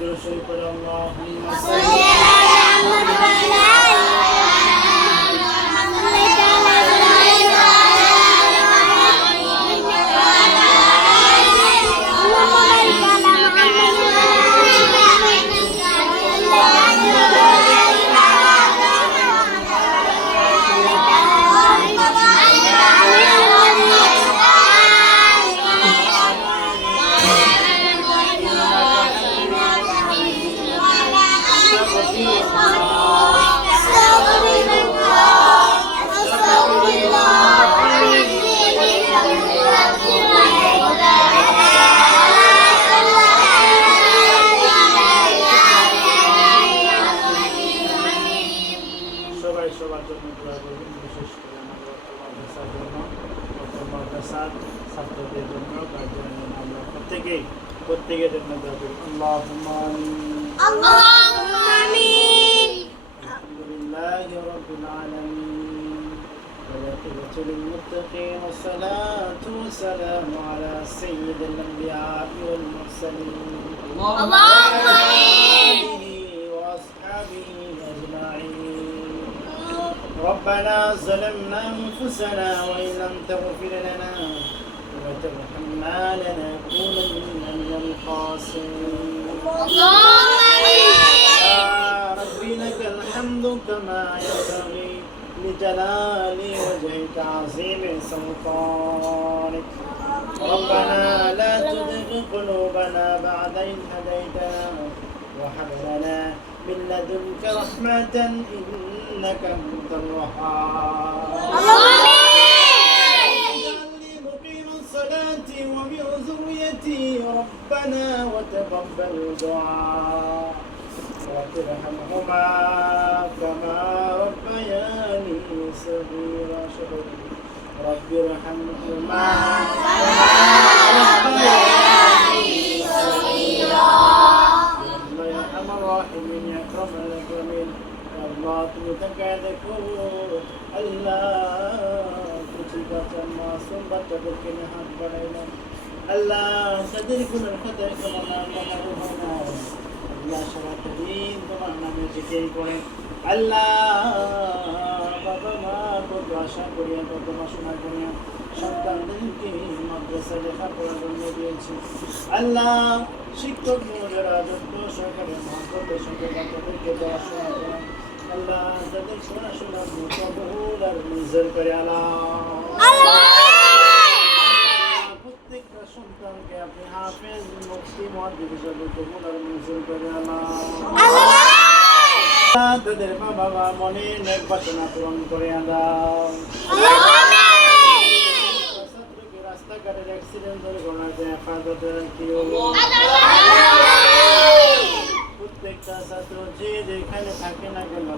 درود شریف পড়ে اللهم صل على محمد সবার জন্য দোয়া করবেন, বিশেষ করে আমাদের মাদ্রাসার জন্য, মাদ্রাসার ছাত্রদের জন্য, গার্জিয়ানদের আমরা প্রত্যেকের জন্য দোয়া করি। আল্লাহুম্মা আমিন। আলহামদুলিল্লাহি রাব্বিল আলামিন ওয়া আকিবাতুল মুত্তাকিন ওয়া সালাতু ওয়া সালামু আলা সাইয়্যিদিল আমবিয়া'i ওয়াল মুরসালিন আল্লাহুম্মা আমিন। ওয়া আসহাবিহি আজমাইন। ربنا ظلمنا أنفسنا وإن لم تغفر لنا وترحمنا لنكونن من الخاسرين. اللهم آمين. يا ربي لك الحمد كما ينبغي لجلال وجهك عظيم سلطانك. ربنا لا تزغ قلوبنا بعد إذ هديتنا وهب لنا من لدنك رحمة إنك أنت الوهاب. اجعلني مقيم الصلاة ومن ذريتي ربنا وتقبل دعاء رب ارحمهما كما ربياني صغيرا. رب ارحمهما كما ربياني صغيرا. يا أرحم الراحمين يا أكرم الأكرمين يا الله তুমি তাকে দেখো আল্লাহ কিছু বাচ্চা মাসুম বাচ্চাদেরকে নিয়ে হাত বাড়াইলেন আল্লাহ তাদের গুণের কথা তোমার নাম বানাবো না আল্লাহ সারাটা দিন তোমার নামে জিকির করেন আল্লাহ বাবা মা কত আশা করিয়া কত বাসনা করিয়া সন্তানদেরকে মাদ্রাসা লেখাপড়ার জন্য দিয়েছি আল্লাহ শিক্ষক মহোদয়রা যত সরকারের মহব্বতের সঙ্গে বাচ্চাদেরকে পড়াশোনা করেন আল্লাহ তাদের পড়াশোনার কবুল আর মঞ্জুর করে আল্লাহ প্রত্যেকটা সন্তানকে আপনি হাফেজ মুফতি মুহাদ্দিস হিসেবে কবুল আর মঞ্জুর করে আল্লাহ তাদের বাবা মনে নেক বাসনা পূরণ করে দাও রাস্তাঘাটের অ্যাক্সিডেন্ট দুর্ঘটনাতে হেফাজতে রাখিও প্রত্যেকটা ছাত্র যে যেখানে থাকে না কেন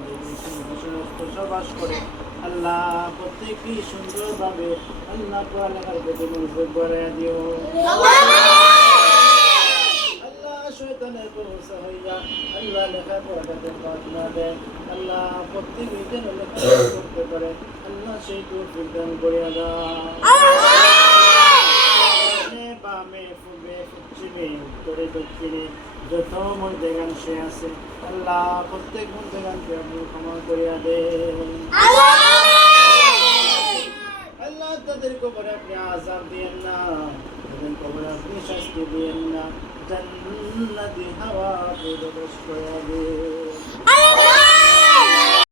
বসবাস করে আল্লাহ প্রত্যেকই সুন্দরভাবে আল্লাহ পড়ালেখার প্রতি মনোযোগ বাড়াইয়া দিও আল্লাহ শয়তানের পরোসা হইয়া আল্লাহ লেখাপড়াটাতে বাদ না দেয় আল্লাহ প্রত্যেকই যেন লেখাপড়া করতে পারে আল্লাহ সেই তৌফিক দান করিয়া দাও বামে পূর্বে পশ্চিমে উত্তরে দক্ষিণে যত মধ্যেগাংশে আছে আল্লাহ প্রত্যেক মধ্যেগানকে আপনি ক্ষমা করিয়া দেন আল্লাহ তাদের কবরে আপনি আযাব দিয়েন না তাদের কবরে আপনি শাস্তি দিয়েন না জান্নাতি হাওয়া প্রবেশ করিয়া দেন